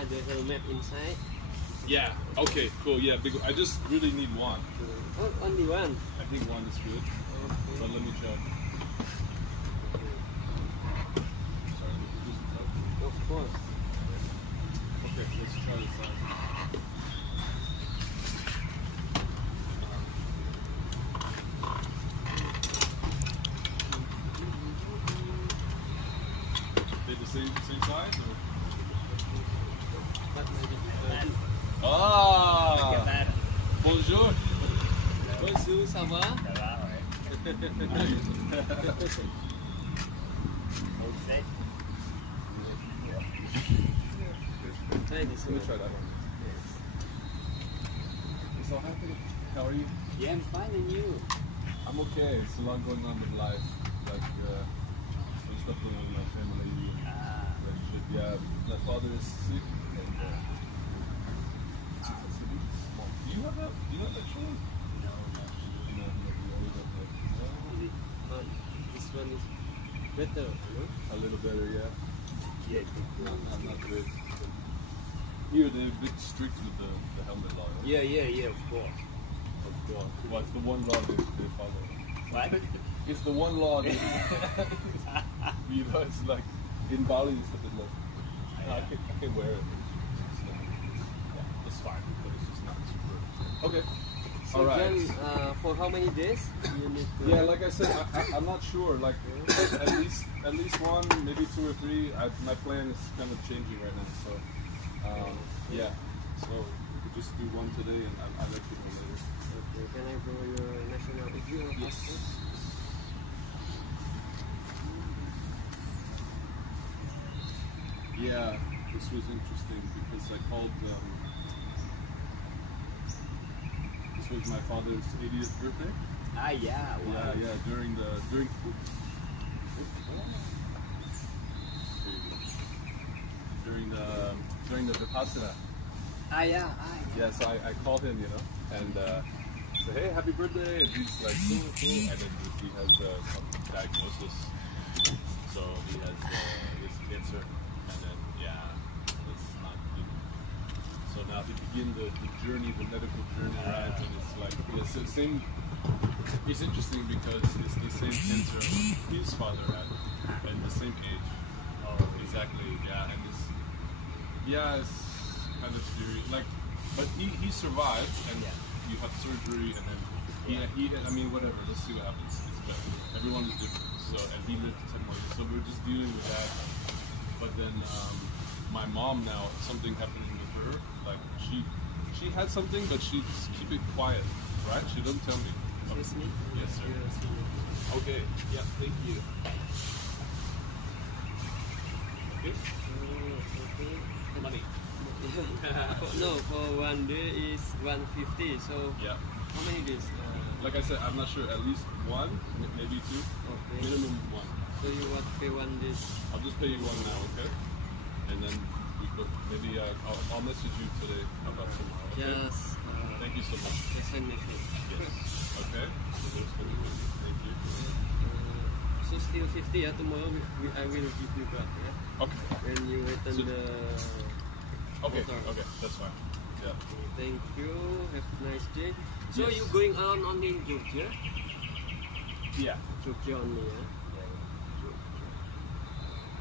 another helmet inside. Yeah. Okay. Cool. Yeah. Big. I just really need one. Oh, only one. I think one is good. Okay. But let me check. Sorry. Let me do some stuff. Of course. Okay. Let's try this out. They the same size or? But maybe different. Ah. Bonjour. Bonjour, ça va? Try this Let me one. try that one. So how are you? Yeah, I'm fine, and you? I'm okay. It's a lot going on with life. Like some stuff going on in my family. Relationship. Yeah, my father is sick. And, it's a bit small. Do you have that chili? No. You always have that. No. This one is better, you know? A little better, yeah. Yeah, Not good. Here they're a bit strict with the helmet law. Right? yeah, of course. Of course. Well, it's the one law they follow. What? It's the one law that you know, it's like in Bali it's a bit like I can wear it. It's fine, but it's just not super. Okay. So All right. then, for how many days you need to... Yeah, like I said, I'm not sure. Like at least one, maybe 2 or 3. My plan is kind of changing right now. So yeah. So we could just do one today, and I'll let you know later. Okay, can I borrow your nationality or Yes. passport? Yeah, this was interesting because I called. This was my father's 80th birthday. Ah, yeah, wow. Yeah, during during the Vipassana. Ah, yeah, Yeah, so I called him, you know, and said, hey, happy birthday, and he's like, cool, and then he has some diagnosis, so he has this cancer, and then it's not good. So now he begin the journey, the medical journey, right? And it's like it's the same. It's interesting because it's the same cancer his father had, and the same age. Oh, exactly. Yeah, and it's kind of serious. Like, but he survived, and you have surgery, and then he I mean, whatever. Let's see what happens. It's better. Everyone is different. So, and he lived 10 more years. So we're just dealing with that. But then my mom now, something happening with her. Like she had something, but she keep it quiet, right? She doesn't tell me. Excuse me? Yes, sir. Okay. Yeah. Thank you. Okay. Okay. Money. No, for 1 day is 150. So Yeah. how many days? Like I said, I'm not sure. At least 1, maybe 2. Okay. Minimum 1. So you want to pay 1 day? I'll just pay you 1 now, okay? And then we could maybe I'll message you today about tomorrow. Okay? Just Thank you so much. send message. Yes. Okay. So there's 21. Thank you. So still 50. Yeah, tomorrow I will give you back. Yeah. Okay. When you return So- the. Okay. motor. Okay. That's fine. Yeah. Thank you. Have a nice day. So Yes. you going around only in Jogja? Yeah. Jogja only, yeah. Jogja.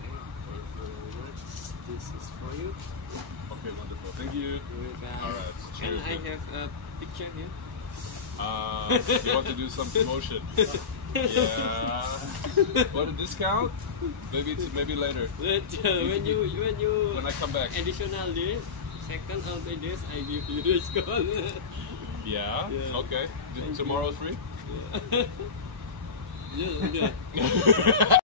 Thank you very much. This is for you. Okay. Wonderful. Thank you. You're welcome. All right. And Cheers. I have a picture here. You want to do some promotion? Yeah. Want a discount? Maybe later But when you when I come back. additional day, second or third days, I give you discount. Yeah. Yeah. Okay. Thank Tomorrow free? Yeah.